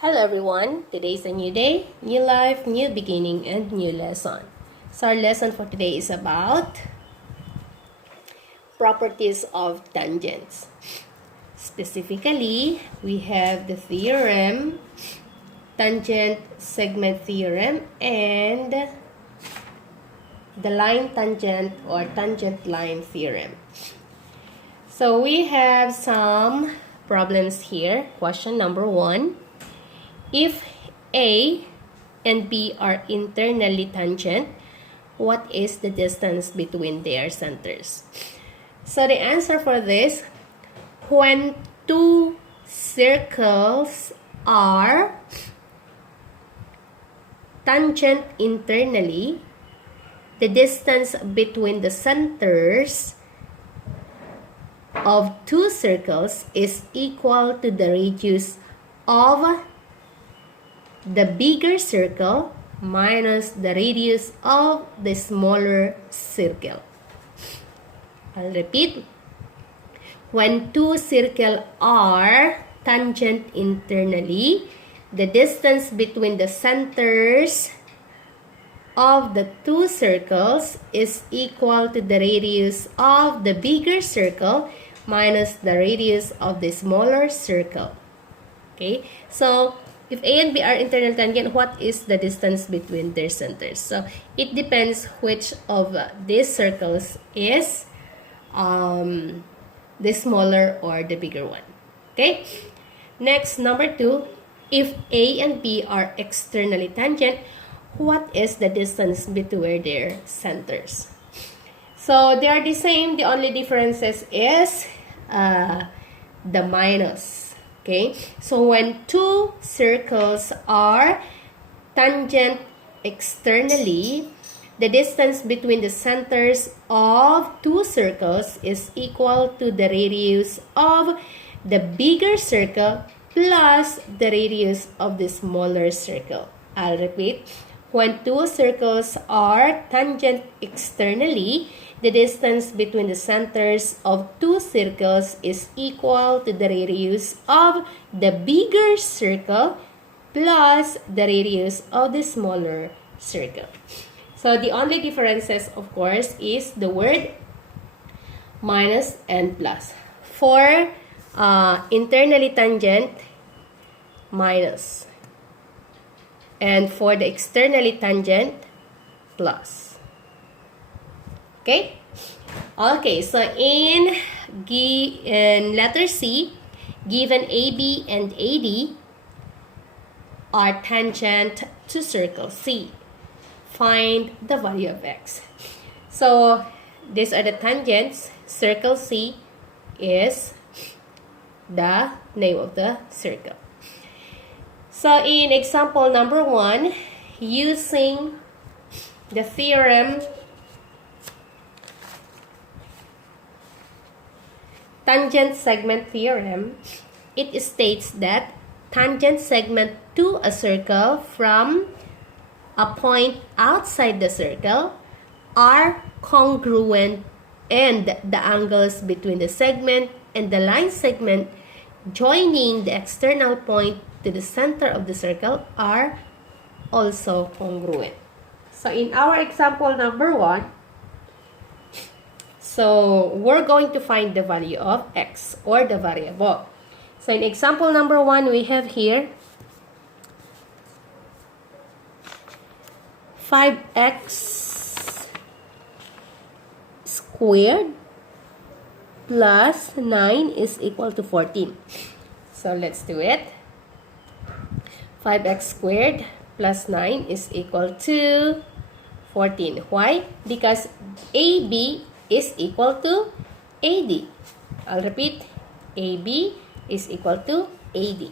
Hello everyone, today is a new day, new life, new beginning, and new lesson. So our lesson for today is about properties of tangents. Specifically, we have the theorem, tangent segment theorem, and the line tangent or tangent line theorem. So we have some problems here. Question number 1. If A and B are internally tangent, what is the distance between their centers? So the answer for this, when two circles are tangent internally, the distance between the centers of two circles is equal to the radius of the bigger circle minus the radius of the smaller circle. I'll repeat. When two circles are tangent internally, the distance between the centers of the two circles is equal to the radius of the bigger circle minus the radius of the smaller circle. Okay, so if A and B are internal tangent, what is the distance between their centers? So it depends which of these circles is the smaller or the bigger one. Okay. Next, number 2. If A and B are externally tangent, what is the distance between their centers? So they are the same. The only differences is the minus. Okay, so when two circles are tangent externally, the distance between the centers of two circles is equal to the radius of the bigger circle plus the radius of the smaller circle. I'll repeat. When two circles are tangent externally, the distance between the centers of two circles is equal to the radius of the bigger circle plus the radius of the smaller circle. So the only differences, of course, is the word minus and plus. For internally tangent, minus. And for the externally tangent, plus. Okay? Okay, so in letter C, given AB and AD are tangent to circle C. Find the value of x. So, these are the tangents. Circle C is the name of the circle. So, in example number 1, using the theorem tangent segment theorem, it states that tangent segment to a circle from a point outside the circle are congruent, and the angles between the segment and the line segment joining the external point to the center of the circle are also congruent. So in our example number 1, so we're going to find the value of x or the variable. So in example number 1, we have here 5x squared plus 9 is equal to 14. So let's do it. 5x squared plus 9 is equal to 14. Why? Because AB is equal to AD. I'll repeat. AB is equal to AD.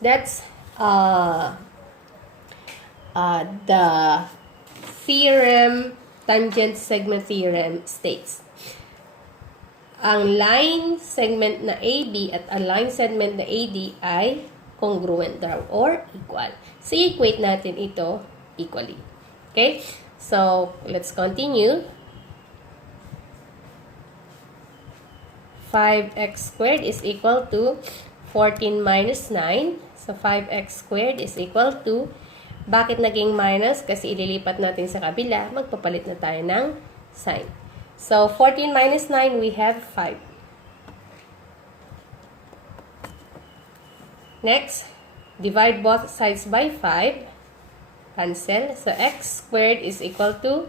That's the theorem, tangent segment theorem states. Ang line segment na AB at ang line segment na AD ay congruent daw or equal. So, equate natin ito equally. Okay? So, let's continue. 5x squared is equal to 14 minus 9. So, 5x squared is equal to, bakit naging minus? Kasi ililipat natin sa kabila, magpapalit na tayo ng sign. So, 14 minus 9, we have 5. Next, divide both sides by 5. Cancel. So, x squared is equal to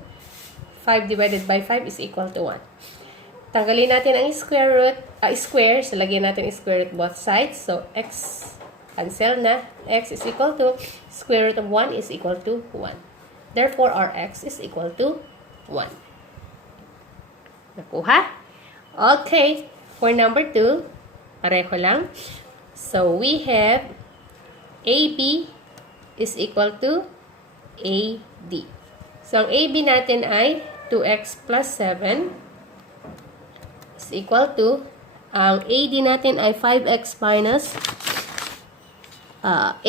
5 divided by 5 is equal to 1. Tanggalin natin ang square root, square. So, lagyan natin square root both sides. So, x cancel na. X is equal to square root of 1 is equal to 1. Therefore, our x is equal to 1. Nakuha? Okay. For number 2, pareho lang. So, we have AB is equal to AD. So, ang AB natin ay 2x plus 7 is equal to, ang AD natin ay 5x minus 8.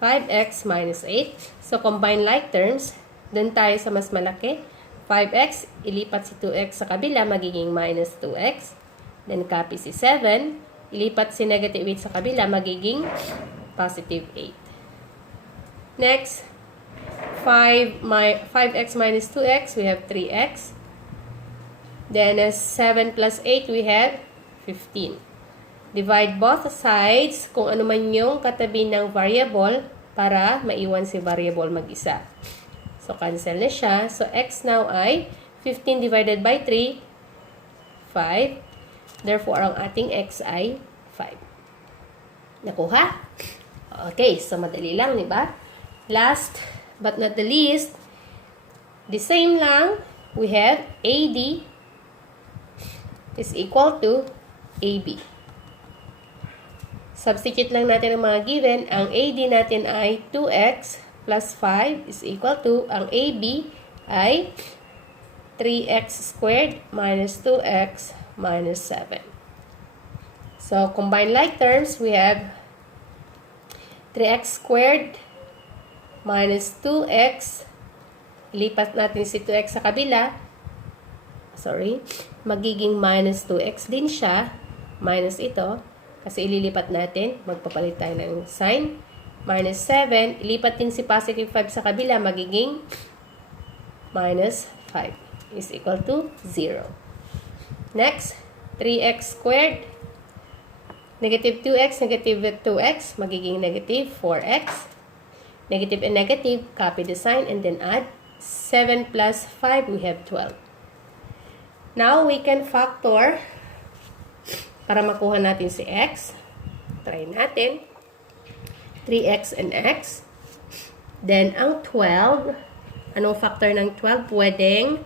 5x minus 8. So, combine like terms. Doon tayo sa mas malaki. 5x, ilipat si 2x sa kabila, magiging minus 2x. Then, copy si 7. Ilipat si negative 8 sa kabila, magiging positive 8. Next, 5x minus 2x, we have 3x. Then, 7 plus 8, we have 15. Divide both sides kung ano man yung katabi ng variable para maiwan si variable mag-isa. So, cancel na siya. So, x now ay 15 divided by 3, 5. Therefore, ang ating x ay 5. Nakuha? Okay, so madali lang, di ba? Last but not the least, the same lang, we have AD is equal to AB. Substitute lang natin ang mga given. Ang AD natin ay 2x plus 5 is equal to, ang AB ay 3x squared minus 2x minus 7. So, combine like terms, we have 3x squared minus 2x. Ilipat natin si 2x sa kabila. Sorry. Magiging minus 2x din siya. Minus ito. Kasi ililipat natin. Magpapalit tayo ng sign. Minus 7. Ilipat din si positive 5 sa kabila. Magiging minus 5 is equal to 0. Next, 3x squared. Negative 2x, negative 2x. Magiging negative 4x. Negative and negative. Copy the sign and then add. 7 plus 5, we have 12. Now, we can factor para makuha natin si x. Try natin. 3x and x. Then, ang 12, anong factor ng 12? Pwedeng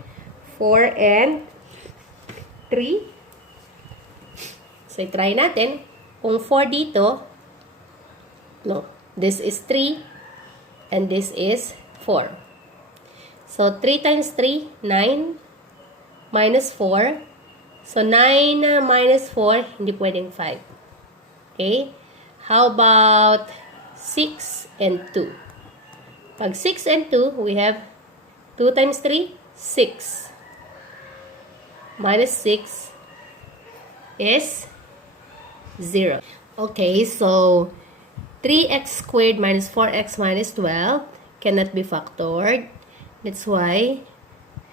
4 and 3. So, try natin. Kung 4 dito, no, this is 3 and this is 4. So, 3 times 3, 9 minus 4. So, 9 minus 4, hindi pwedeng 5. Okay? How about 6 and 2? Pag 6 and 2, we have 2 times 3, 6. Minus 6 is 0. Okay, so 3x squared minus 4x minus 12 cannot be factored. That's why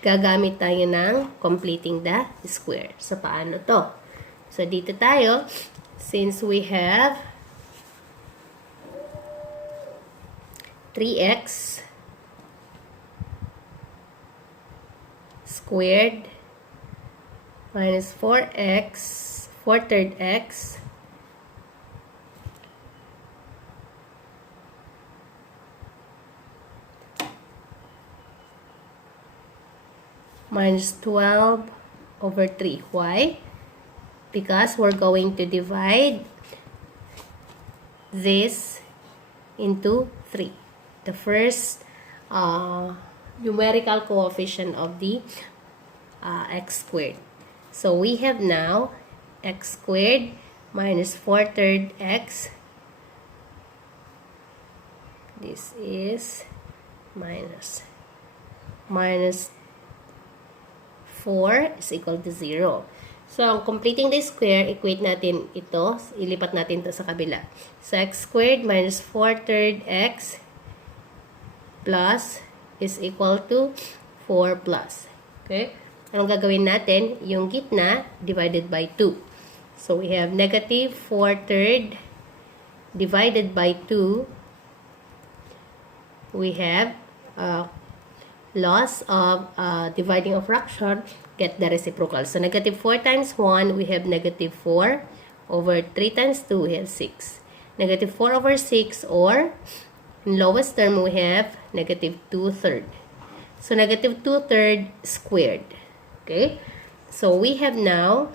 gagamit tayo ng completing the square. So, paano to? So, dito tayo, since we have 3x squared minus 4x, 4/3 x minus 12 over 3. Why? Because we're going to divide this into 3. The first numerical coefficient of the x squared. So, we have now x squared minus 4/3 x. This is minus 4 is equal to 0. So, completing the square, equate natin ito. Ilipat natin ito sa kabila. So, x squared minus 4 third x plus is equal to 4 plus. Okay? Anong gagawin natin? Yung gitna divided by 2. So, we have negative 4 third divided by 2. We have loss of dividing a fraction, get the reciprocal. So, negative 4 times 1, we have negative 4 over 3 times 2, we have 6. Negative 4 over 6, or in lowest term, we have negative 2 third. So, negative 2 third squared. Okay? So, we have now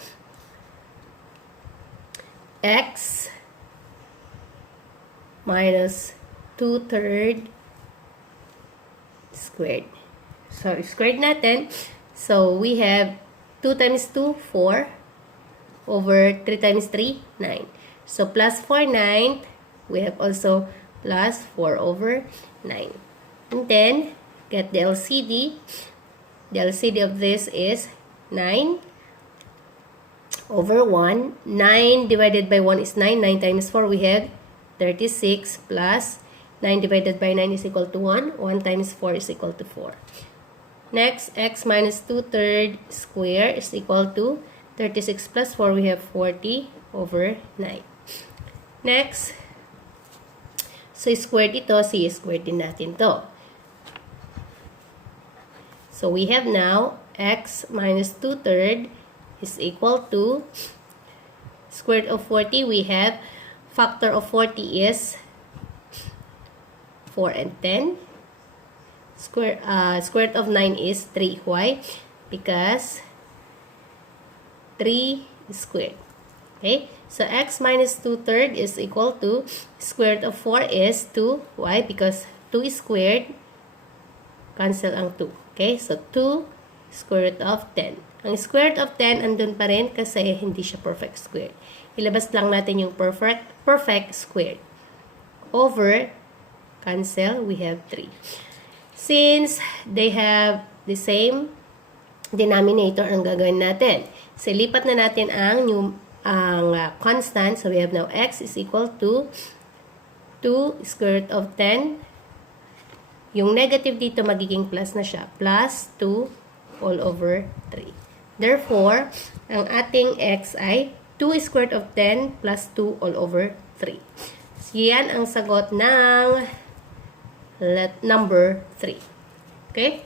x minus 2 third squared. So, squared natin. So, we have 2 times 2, 4. Over 3 times 3, 9. So, plus 4, 9. We have also plus 4 over 9. And then, get the LCD. The LCD of this is 9 over 1. 9 divided by 1 is 9. 9 times 4, we have 36 plus 9 divided by 9 is equal to 1. 1 times 4 is equal to 4. Next, x minus 2 third square is equal to 36 plus 4. We have 40 over 9. Next, so squared ito, squared din natin to. So we have now x minus 2 third is equal to square root of 40. We have factor of 40 is 4 and 10. Square root of 9 is 3. Why? Because 3 is squared. Okay? So, x minus 2 third is equal to square root of 4 is 2. Why? Because 2 is squared. Cancel ang 2. Okay? So, 2 square root of 10. Ang square root of 10 andun pa rin kasi hindi siya perfect squared. Ilabas lang natin yung perfect squared. Over, cancel, we have 3. Since they have the same denominator, ang gagawin natin. So, lipat na natin ang constant. So, we have now x is equal to 2 square root of 10. Yung negative dito, magiging plus na siya. Plus 2 all over 3. Therefore, ang ating x ay 2 square root of 10 plus 2 all over 3. So, yan ang sagot ng number 3. Okay?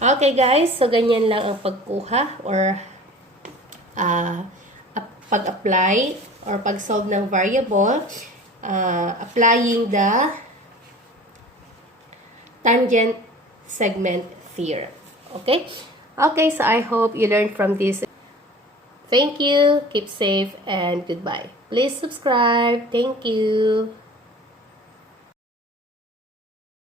Okay, guys. So, ganyan lang ang pagkuha or pag-apply or pag-solve ng variable, applying the tangent segment theorem. Okay? Okay, so I hope you learned from this. Thank you. Keep safe and goodbye. Please subscribe. Thank you.